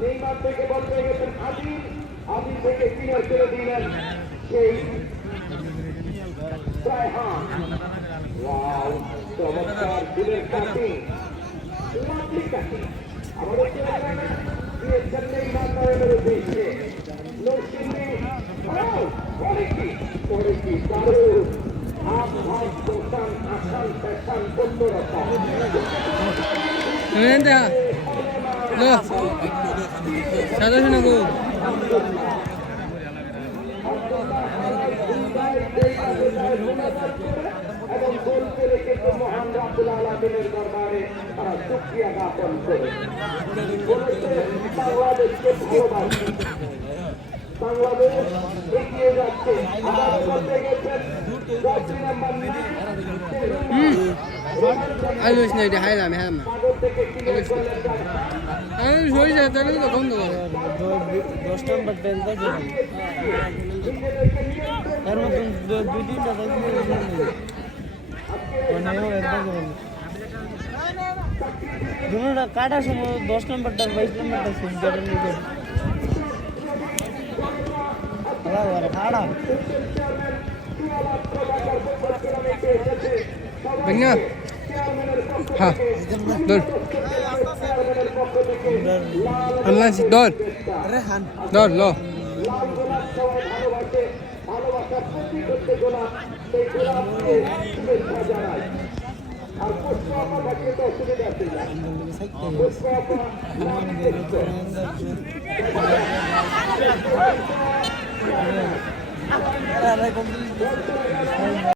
Neymar থেকে বল পেয়ে গেছেন আদিল, আদিল থেকে ক্লিয়ার করে দিলেন সেই রায়হান। ওয়াও, চমৎকার গোলের কাটিং, লাভলি কাটিং। আমাদের ছেলেমেয়েরা দিয়েছেন নেইমার নয়নের উদ্দেশ্যে। নরসিংদী পরে কি দারুণ আফাস দোকান আসান ফ্যাশন অন্যরকম। সাদা শোনা গো এবং গোল করে কিন্তু মহান রাব্বুল আলামিনের দরবারে তারা শুকরিয়া জ্ঞাপন করে বাংলাদেশকে ভালোবাসে। বাংলাদেশ এগিয়ে যাচ্ছে, আবার বলতে গেছেন 10 নম্বর আইস না এটা হাইলাম হ্যাঁ না সাগর থেকে ক্লিয়ার করলেন আমি সই যায় তাহলে তো বন্ধ করে 10 নম্বর টেনটা যাবে এর মধ্যে দুই তিনটা দুটোটা কাটার সময় 10 নম্বরটা 22 নম্বরটা সুন্দর নিয়ে খাড়া Venga. Ha. Dor. Allah si dor. Rehan Dor lo. লাল গোলাপ সবাই ভালোবাসে, ভালোবাসা প্রতি করতে গোলাপ, সেই গোলাপকে শুভেচ্ছা জানাই। আর পুষ্প আপা থাকলে তো অসুবিধা ছিল না। পুষ্প আপা আরে কমপ্লিট